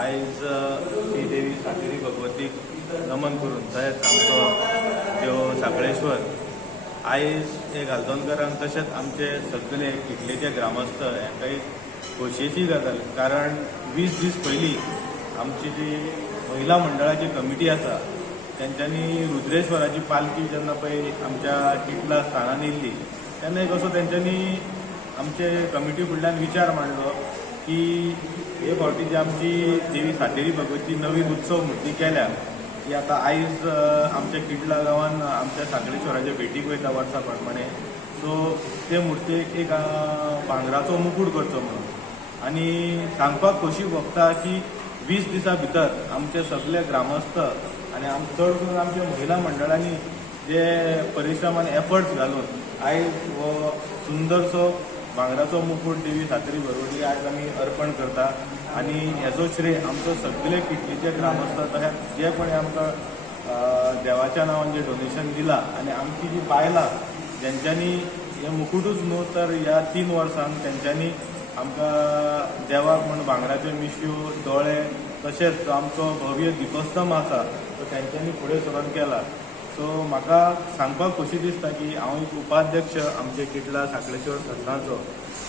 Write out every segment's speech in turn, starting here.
आयज श्री देवी सातेरी भगवतीक नमन करून तशेंच आमचो देव साखळेश्वर आयज हे घालदोनकरांक तशेंच आमचे सगळे किटलेचे ग्रामस्थ हांकां एक खोशयेची गजाल, कारण 20 दीस पयलीं आमची जी महिला मंडळाची कमिटी आसा तेंच्यांनी रुद्रेश्वराची पालखी जेन्ना पळय आमच्या किटला स्थानान येयल्ली तेन्ना एक असो तेंच्यांनी आमचे कमिटी फुडल्यान विचार मांडलो की हे फावटी जी आमची देवी सातेरी भगवती नवीन उत्सव मुर्ती केल्या ती आतां आयज आमच्या किटला गांवांत आमच्या साखळेश्वराचे भेटीक वयता वर्सा प्रमाणे. सो ते मुर्तेक एक भांगराचो मुकूट करचो म्हणून आनी सांगपाक खोशी भोगता की 20 दिसां भितर आमचे सगळे ग्रामस्थ आनी चड करून आमच्या महिला मंडळांनी जे परिश्रम आनी एफर्ट्स घालून आयज हो सुंदरसो भांगराचो मुकूट देवी सातेरी भगवती आयज आमी अर्पण करता. आनी हेजो श्रेय आमचो सगळे किटलीचे ग्रामस्थ तशेंच जे कोणी आमकां देवाच्या नांवान जे डोनेशन दिलां आनी आमची जी बायलां जेंच्यांनी हे मुकुटूच न्हू तर ह्या 3 वर्सांक तेंच्यांनी आमकां देवाक म्हण भांगराच्यो मिश्यो दोळे तशेंच आमचो भव्य दिपस्तंभ आसा तो तेंच्यांनी फुडें सरून केला. सो म्हाका सांगपाक खोशी दिसता की हांव एक उपाध्यक्ष आमचे किटला साखळेश्वर संस्थाचो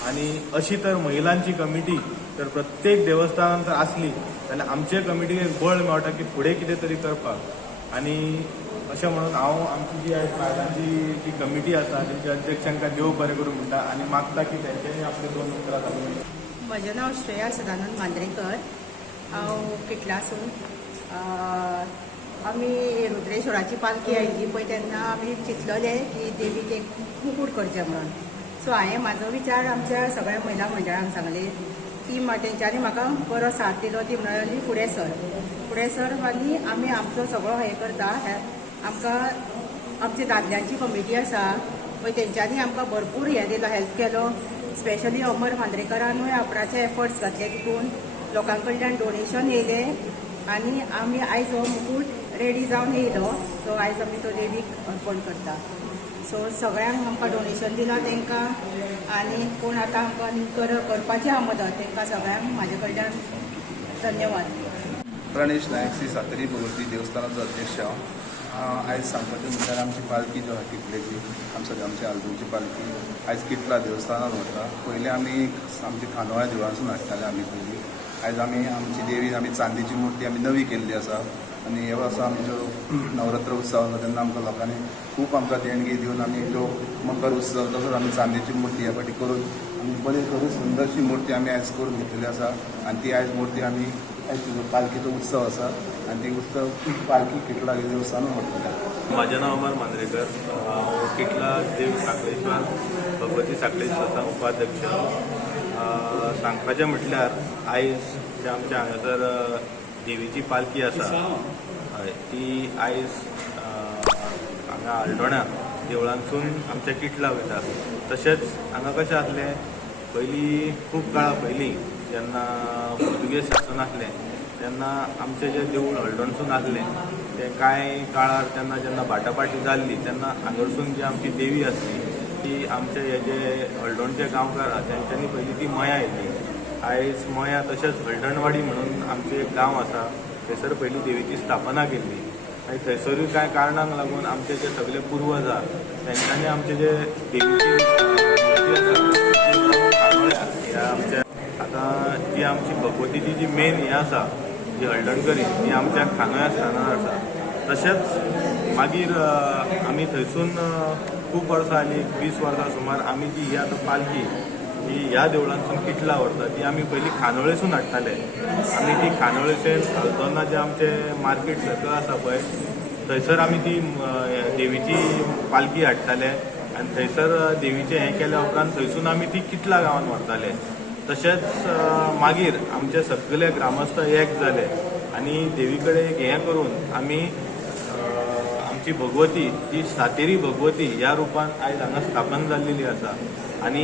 आनी अशी तर महिलांची कमिटी तर प्रत्येक देवस्थानांत जर आसली जाल्यार आमचे कमिटीक एक बळ मेळटा की फुडें कितें तरी करपाक. आनी अशें म्हणून हांव आमची जी बायलांची जी कमिटी आसा तेंच्या अध्यक्षांका देव बरें करूं म्हणटा आनी मागता की तेंच्यांनी आपली 2 उतरां सांगून. म्हजें नांव श्रेया सदानंद मांद्रेकर. हांव किटलासून आमी रुद्रेश्वराची पालखी आयिल्ली पळय तेन्ना आमी चिंतलेले की देवीक एक मुकूट करचें म्हणून. सो हांवें म्हाजो विचार आमच्या सगळ्या महिला मंडळांक सांगले की तेंच्यांनी म्हाका बरो साथ दिलो. ती म्हणली फुडें सर आनी आमी आमचो सगळो हें करता. आमकां आमची दादल्यांची कमिटी आसा पळय तेंच्यांनी आमकां भरपूर हें दिलो, हेल्प केलो. स्पेशली अमर मांद्रेकरानूय आपणाचे एफर्ट्स घातले तितून लोकां कडल्यान डोनेशन येयलें आनी आमी आयज हो मुकूट रेडी जावन येयलो. सो आयज आमी तो देवीक अर्पण करता. सो सगळ्यांक आमकां डोनेशन दिलां तेंकां आनी कोण आतां आमकां करपाची आहा मदत तेंकां सगळ्यांक म्हाजे कडल्यान धन्यवाद. प्रणेश नायक श्री सातेरी भगवती देवस्थानाचो अध्यक्ष हांव. आयज सांगपाचें म्हणल्यार आमची पालखी जी आसा किटलेची आमच्या आलदूची पालखी आयज किटला देवस्थानांत वता. पयलीं आमी आमची खांदोळ्या देवळानसून हाडटाले आमी पयलीं. आयज आमी आमची देवी आमी चांदीची मुर्ती आमी नवी केल्ली आसा आनी ह्या वर्सा आमचो नवरात्र उत्सव आसा तेन्ना आमकां लोकांनी खूब आमकां देणगी दिवन आमी तो मकर उत्सव तसोच आमी चांदीची मुर्ती ह्या फाटी करून आमी बरी करून सुंदरशी मुर्ती आमी आयज करून घेतलेली आसा आनी ती आयज मुर्ती आमी आयज पालखीचो उत्सव आसा आनी ती उत्सव पालखी किटला देवस्थानांत व्हरतले. म्हाजें नांव अमर मांद्रेकर. हांव किटला देव साखळेश्वर भगवती साखळेश्वर उपाध्यक्ष. सांगपाचें म्हटल्यार आयज जे आमच्या हांगासर देवीची पालखी आसा हय ती आयज हांगा आल्दोणा देवळांतसून आमच्या किटला वयता. तशेंच हांगा कशें आसलें पयलीं खूब काळा पयलीं जेन्ना पुर्तुगेज शासन आसलें तेन्ना आमचें जें देवूळ हळडणसून आसलें तें कांय काळार तेन्ना जेन्ना भाटापाटी जाल्ली तेन्ना हांगरसून जी आमची देवी आसली ती आमचे हे जे हळडणचे गांवकार आसा तेंच्यांनी पयलीं ती मया येयली. आयज मया तशेंच हळडणवाडी म्हणून आमचें एक गांव आसा थंयसर पयलीं देवीची स्थापना केल्ली आनी थंयसरूय कांय कारणांक लागून आमचे जे सगळे पुर्वज आसा तेंच्यांनी आमचे जे देवीची ह्या आमच्या आतां जी आमची भगवतीची जी मेन हें आसा जी हळडणकरी ती आमच्या खांदोळ्या स्थानार आसा. तशेंच मागीर आमी थंयसून खूब वर्सां जालीं 20 वर्सां सुमार आमी जी ही आतां पालखी जी ह्या देवळांतसून किटला व्हरता ती आमी पयलीं खानोळेसून हाडटाले. आमी ती खानोळेसून हालतना जे आमचें मार्केट सर्कल आसा पळय थंयसर आमी ती देवीची पालखी हाडटाले आनी थंयसर देवीचें हें केल्या उपरांत थंयसून आमी ती किटला गांवांत व्हरताले. तशेंच मागीर आमचे सगळे ग्रामस्थ एक जाले आनी देवी कडेन एक हें करून आमी आमची भगवती जी सातेरी भगवती ह्या रुपान आयज हांगा स्थापन जाल्लेली आसा. आनी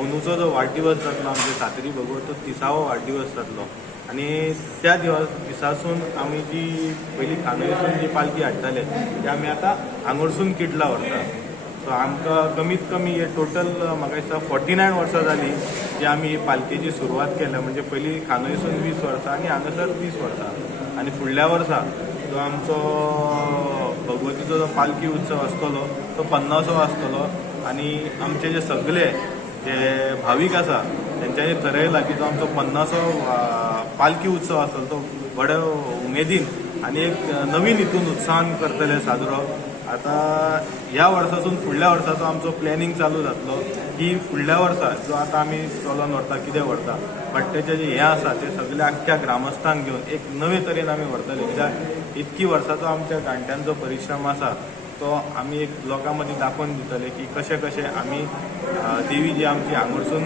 अंदूचो जो वाडदिवस जातलो आमचे सातेरी भगवतो 30वो वाडदिवस जातलो आनी त्या दिसासून आमी जी पयलीं खानोळेसून जी पालखी हाडटाले ती आमी आतां हांगरसून किटला व्हरता. सो आमकां कमीत कमी हे टोटल म्हाका दिसता 49 वर्सां जाली जी आमी पालखेची सुरवात केल्या. म्हणजे पयलीं खांदयसून 20 वर्सां आनी हांगासर 30 वर्सां. आनी फुडल्या वर्सा जो आमचो भगवतीचो जो पालखी उत्सव आसतलो तो 50वो आसतलो. आनी आमचे जे सगळे जे भावीक आसा तेंच्यांनी ठरयला की जो आमचो 50वो पालखी उत्सव आसतलो तो बड्या उमेदीन आनी एक नवीन हितून उत्साहान करतले साजरो. आता ह्या वर्सासून फुडल्या वर्साचो आमचो प्लॅनिंग चालू जातलो की फुडल्या वर्सा जो आता आमी चलोन व्हरता कितें व्हरता भट्टेचे जे हें आसा ते सगळे आख्ख्या ग्रामस्थांक घेवन एक नवे तरेन आमी व्हरतले. कित्याक इतकी वर्साचो आमच्या जाणट्यांचो परिश्रम आसा तो आमी एक लोकां मदीं दाखोवन दितले की कशें कशें आमी देवी जी आमची हांगरसून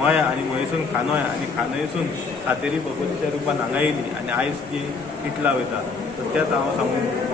मय आनी मयसून खानोय आनी खानयसून सातेरी भगवतीच्या रुपान हांगा येयली आनी आयज ती किटला वयता. सो तेंच हांव सांगून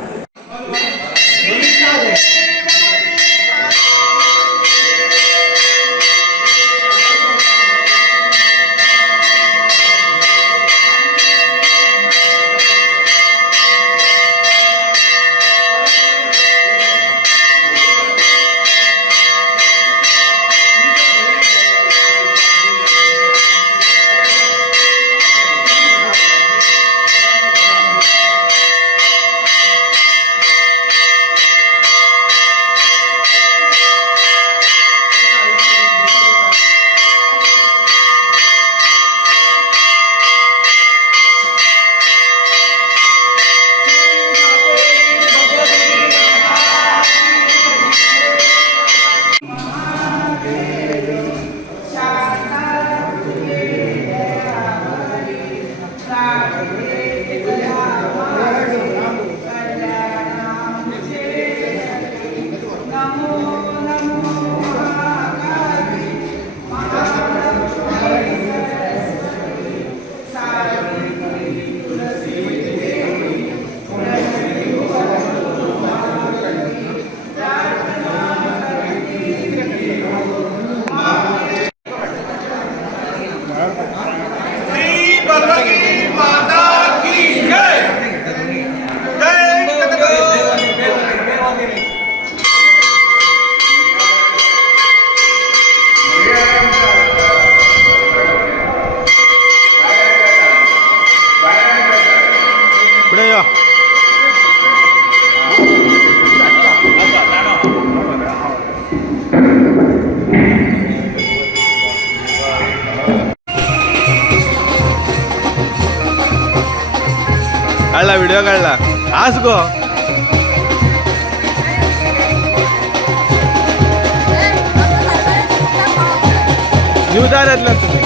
काढला व्हिडिओ काढला आज गो न्यूज आल्यातलं